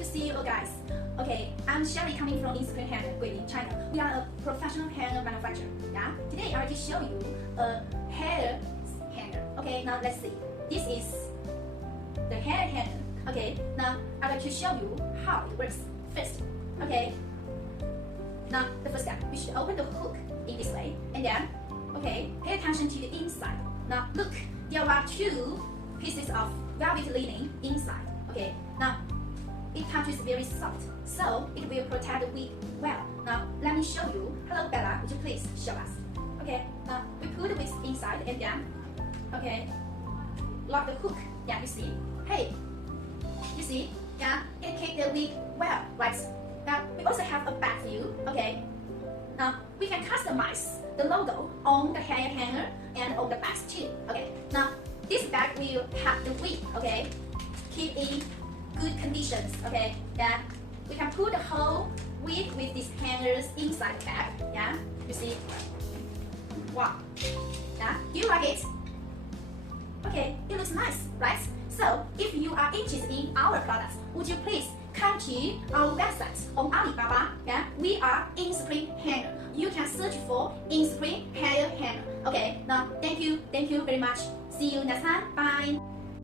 to see you all guys. Okay, I'm Sherry coming from INSPRING Hair, Guilin, China. We are a professional hair manufacturer. Yeah. Today I will show you a hair hanger. Okay, now let's see. This is the hair hanger. Okay, now I will to show you how it works first. Okay. Now the first step, we should open the hook in this way, and then okay, pay attention to the inside. Now look, there are two pieces of velvet lining inside. Okay, now it touches very soft, so it will protect the wig well. Now let me show you. Hello Bella, would you please show us? Okay, now we put the wigs inside and then okay, lock the hook. Yeah, you see. Hey, you see? Yeah, it keeps the wig well, right? Now we also have a back view. Okay, now we can customize the logo on the hair hanger and on the back too. Okay, now this bag will have the wig. Okay, keep in good conditions. Okay, then we can put the whole wig with these hangers inside the bag. Yeah, you see. Wow. Yeah, do you like it? Okay, it looks nice, right? So if you are interested in our products, would you please come to our website on Alibaba? Yeah, we are INSPRING Hanger. You can search for INSPRING Hair Hanger. Okay, now thank you very much. See you next time. Bye.